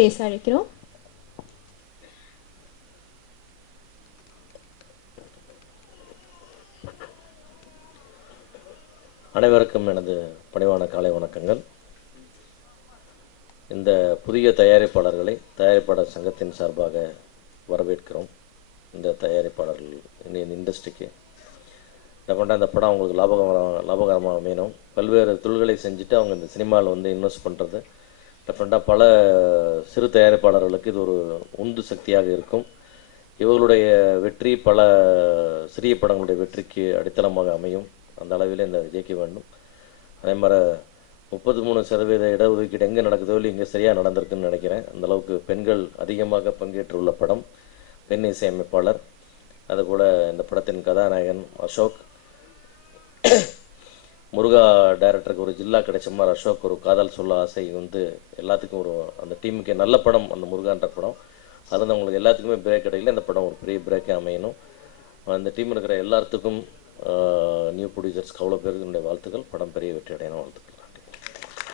பேச அழைக்கிறோம். அனைவருக்கும் எனது பணிவான காலை வணக்கங்கள். இந்த புதிய தயாரிப்பாளர்களை தயாரிப்பாளர் சங்கத்தின் சார்பாக வரவேற்கிறோம். இந்த தயாரிப்பாளர்கள் இந்தியன் இண்டஸ்ட்ரிக்கு கொண்ட அந்த படம் அவங்களுக்கு லாபகரமாக அமையணும். பல்வேறு தொழில்களை செஞ்சுட்டு அவங்க இந்த சினிமாவில் வந்து இன்வெஸ்ட் பண்ணுறது டெஃபரெண்டாக பல சிறு தயாரிப்பாளர்களுக்கு இது ஒரு உந்து சக்தியாக இருக்கும். இவர்களுடைய வெற்றி பல சிறிய படங்களுடைய வெற்றிக்கு அடித்தளமாக அமையும். அந்த அளவில் இந்த ஜெயிக்க வேண்டும். அதே மாதிரி 33% இடஒதுக்கீடு எங்கே நடக்குதோ இல்லை இங்கே சரியாக நடந்திருக்குன்னு நினைக்கிறேன். அந்தளவுக்கு பெண்கள் அதிகமாக பங்கேற்றுள்ள படம். பெண் இசையமைப்பாளர், அதுபோல் இந்த படத்தின் கதாநாயகன் அசோக், முருகா டைரக்டருக்கு ஒரு ஜில்லா கிடைச்ச மாதிரி அசோக் ஒரு காதல் சொல்ல ஆசை வந்து எல்லாத்துக்கும் ஒரு அந்த டீமுக்கு நல்ல படம். அந்த முருகான்ற படம் அது வந்து அவங்களுக்கு எல்லாத்துக்குமே பிரேக் கிடைக்கல. இந்த படம் ஒரு பெரிய பிரேக்கே அமையணும். அந்த டீம் இருக்கிற எல்லாத்துக்கும் நியூ ப்ரொடியூசர்ஸ்க்கு அவ்வளோ பேருக்கு என்னுடைய வாழ்த்துக்கள். படம் பெரிய வெற்றி அடையணும். வாழ்த்துக்கள்.